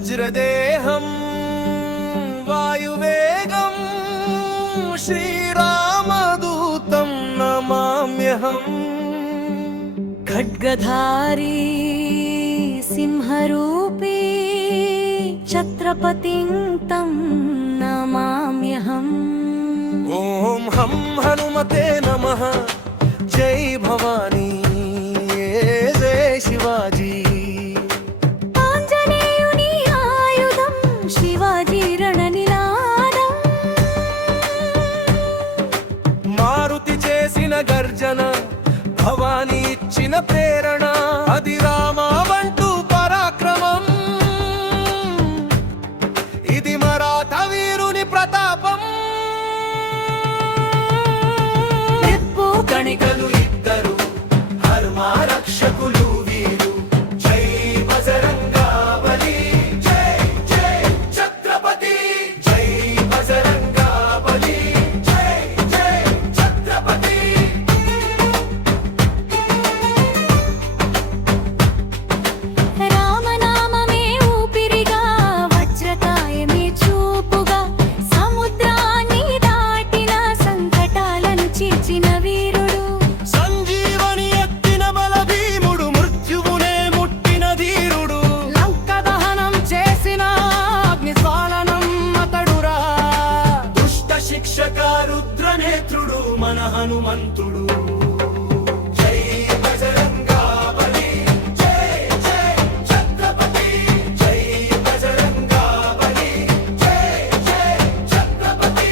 వజ్రదేహం వాయువేగం శ్రీరామదూతం నమామ్యహం ఖడ్గధారీ సింహరూపీ ఛత్రపతిం తం నమామ్యహం ఓం హం హనుమతే నమః జై భవానీ జై శివాజీ ఆంజనేయుని ఆయుధం శివాజీ రణనినాదం మారుతి చేసిన గర్జన భవానీ ఇచ్చిన ప్రేరణ అది రామవంటూ పరాక్రమం ఇది మరాఠ వీరుని ప్రతాపం నిప్పు కణికలు ఇద్దరు హనుమా రక్షకులు వీరు జై బజరంగాబలి జై జై ఛత్రపతి జై బజరంగాబలి జై జై ఛత్రపతి రామనామమే ఊపిరిగా వజ్రకాయమే చూపుగా సముద్రాన్ని దాటిన సంకటాలను చీల్చిన వీరుడు సంజీవని ఎత్తిన బల భీముడు మృత్యువునే ముట్టిన ధీరుడు లంక దహనం చేసిన అగ్నిజ్వాలనం అతడురా దుష్ట శిక్షక రుద్రనేత్రుడు మన హనుమంతుడు జై బజరంగాబలి జై జై ఛత్రపతి జై బజరంగాబలి జై జై ఛత్రపతి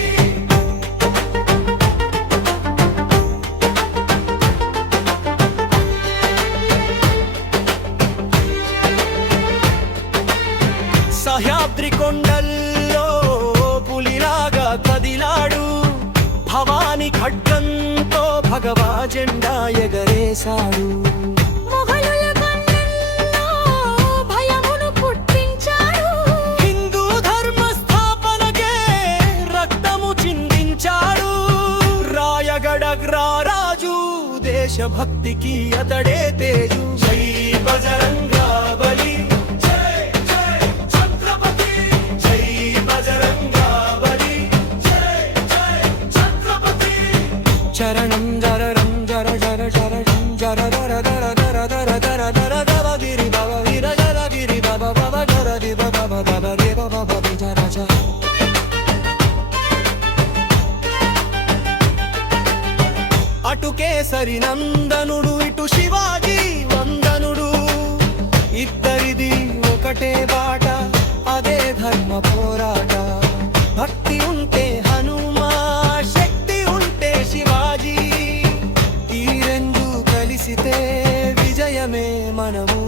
సహ్యాద్రి కొండల్లో పులిలాగా కదిలాడు భవాని ఖడ్గంతో భగవా జెండా ఎగరేశాడు మొఘలుల కన్నుల్లో భయమును పుట్టించాడు హిందూ ధర్మ స్థాపనకే రక్తము చిందించాడు రాయగడగ్రారాజు దేశభక్తికి అతడే తేజు జై బజరంగాబలి జై జై ఛత్రపతి జై బజరంగాబలి జై జై ఛత్రపతి చరణం జరరం జర జర జరరం జర దర దర దర దర దర దర దర గిరి భవ వీర జర గిరి భవ భవ జర దివ భవ భవ దేవ భవ విజర జర అటు కేసరి నందనుడు ఇటు శివాజీ వందనుడు ఇద్దరిది ఒకటే బాట అదే ధర్మ పోరాట భక్తి ఉంటే హనుమా శక్తి ఉంటే శివాజీ ఈ రెండు కలిసితే విజయమే మనము